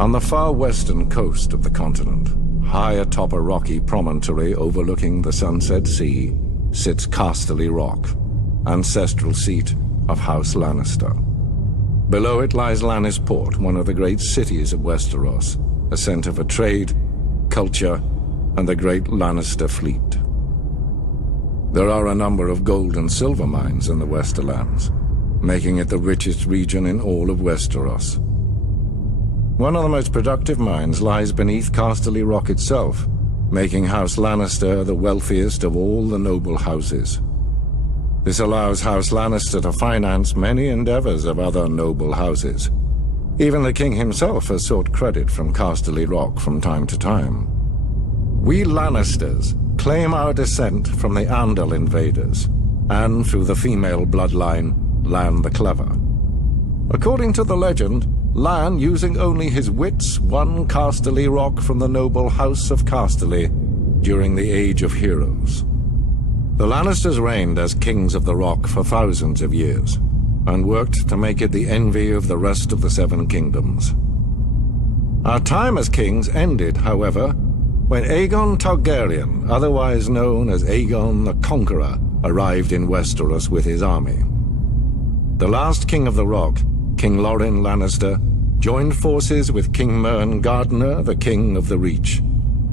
On the far western coast of the continent, high atop a rocky promontory overlooking the Sunset Sea, sits Casterly Rock, ancestral seat of House Lannister. Below it lies Lannisport, one of the great cities of Westeros, a center for trade, culture, and the great Lannister fleet. There are a number of gold and silver mines in the Westerlands, making it the richest region in all of Westeros. One of the most productive mines lies beneath Casterly Rock itself, making House Lannister the wealthiest of all the noble houses. This allows House Lannister to finance many endeavors of other noble houses. Even the king himself has sought credit from Casterly Rock from time to time. We Lannisters claim our descent from the Andal invaders, and through the female bloodline, Lann the Clever. According to the legend, Lann, using only his wits, won Casterly Rock from the noble House of Casterly during the Age of Heroes. The Lannisters reigned as kings of the Rock for thousands of years, and worked to make it the envy of the rest of the Seven Kingdoms. Our time as kings ended, however, when Aegon Targaryen, otherwise known as Aegon the Conqueror, arrived in Westeros with his army. The last king of the Rock, King Loren Lannister, joined forces with King Mern Gardener, the king of the Reach.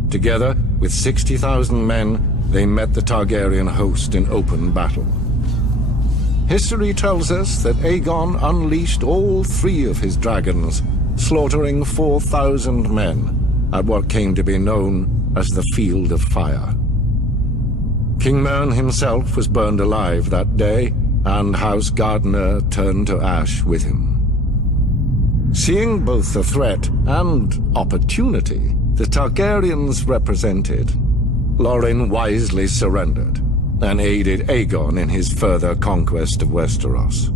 Together, with 60,000 men, they met the Targaryen host in open battle. History tells us that Aegon unleashed all 3 of his dragons, slaughtering 4,000 men at what came to be known as the Field of Fire. King Mern himself was burned alive that day, and House Gardener turned to ash with him. Seeing both the threat and opportunity the Targaryens represented, Loren wisely surrendered and aided Aegon in his further conquest of Westeros.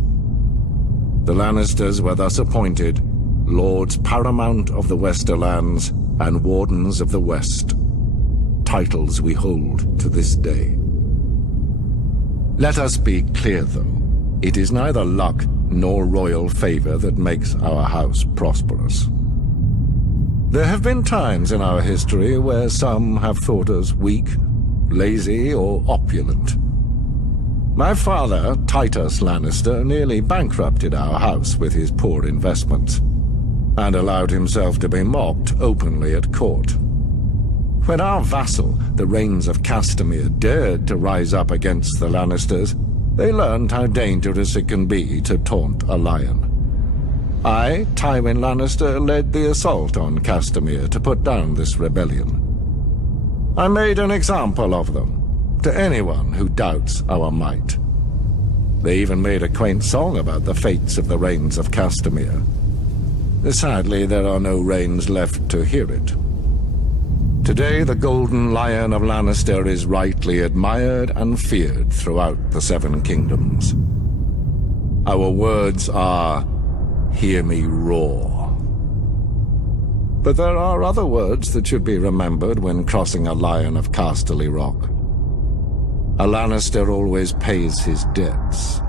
The Lannisters were thus appointed Lords Paramount of the Westerlands and Wardens of the West, titles we hold to this day. Let us be clear, though. It is neither luck nor royal favor that makes our house prosperous. There have been times in our history where some have thought us weak, lazy, or opulent. My father, Titus Lannister, nearly bankrupted our house with his poor investments, and allowed himself to be mocked openly at court. When our vassal, the Rains of Castamere, dared to rise up against the Lannisters, they learned how dangerous it can be to taunt a lion. I, Tywin Lannister, led the assault on Castamere to put down this rebellion. I made an example of them, to anyone who doubts our might. They even made a quaint song about the fates of the Rains of Castamere. Sadly, there are no Rains left to hear it. Today, the Golden Lion of Lannister is rightly admired and feared throughout the Seven Kingdoms. Our words are, "Hear me roar." But there are other words that should be remembered when crossing a lion of Casterly Rock. A Lannister always pays his debts.